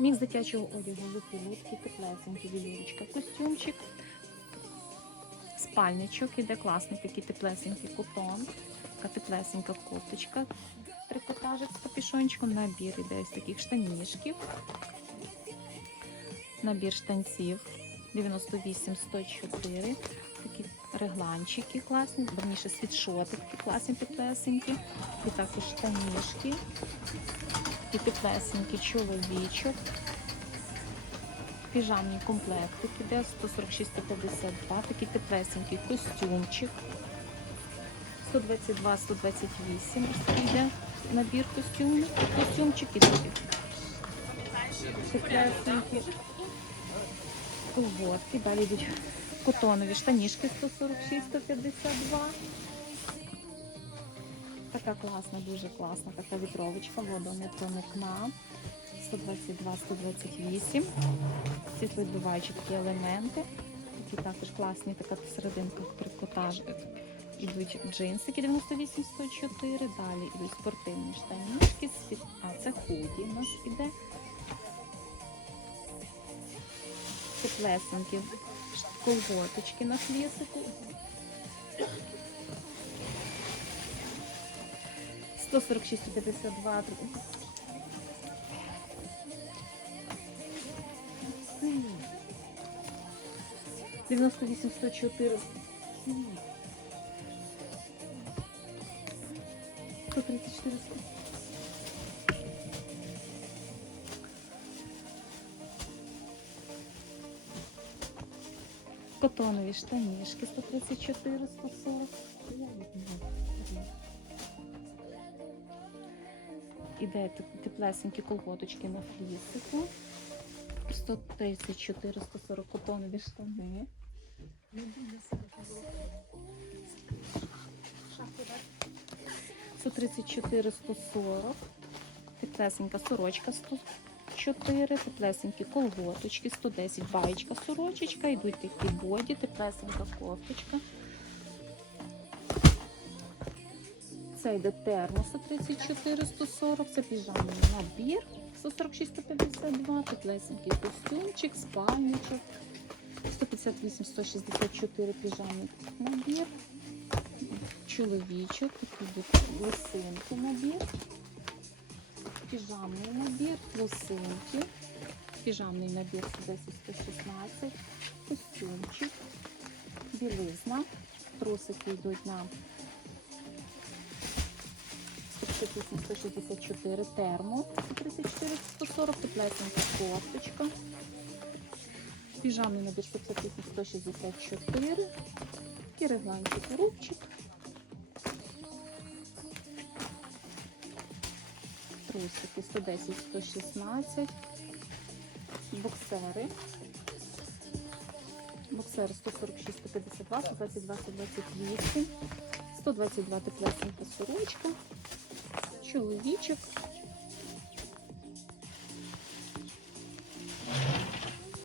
Мікс дитячого одягу, лупілутки, теплесенький, вілірочка, костюмчик. Спальничок іде класний такий теплесенький кутон. Така теплесенька кофточка. Трикотажик з капюшончиком. Набір іде з таких штанішків. Набір штанців 98 104. Такі регланчики класні, верніше світшоти класні теплесенькі. І також штанішки. І теплесенький чоловічок. Піжамний комплектик іде 146-152, такий теплесенький костюмчик. 122-128 ось такий йде набір костюмів. Костюмчик і такий. Теплесенькі колготки. Далі йдуть котонові штанішки 146-152. Така класна, дуже класна така вітровочка, водонепроникна. 122-128. Світловідбиваючі такі елементи. Такі також класні, така серединка трикотаж. Ідуть джинсики 98-104. Далі йдуть спортивні штанішки. А, це худі у нас іде. Теплесенькі колготочки на флісику. 146-52. 98 104 134 Котонові штанішки 134 140 Іде теплесенькі колготочки на флісику. 134 140 котонові штани. 134 140 теплесенька сорочка 104 теплесенькі колготочки 110 баєчка сорочечка. Йдуть такі боді. Теплесенька кофточка це йде термо 134 140 це піжамний набір 146 152 теплесенький костюмчик спальничок 158 164 піжамний набір чоловічок, буде набір, піжамний набір, лосинки, піжамний набір 110-116, костюмчик, білизна, трусики йдуть на 164 термо, 34 140 теплесенька кофточка, піжамний набір 164 кірегланчик рубчик, трусики 110 116 боксери. Боксери 146 152 122 128 122 теплесенька сорочка чоловічок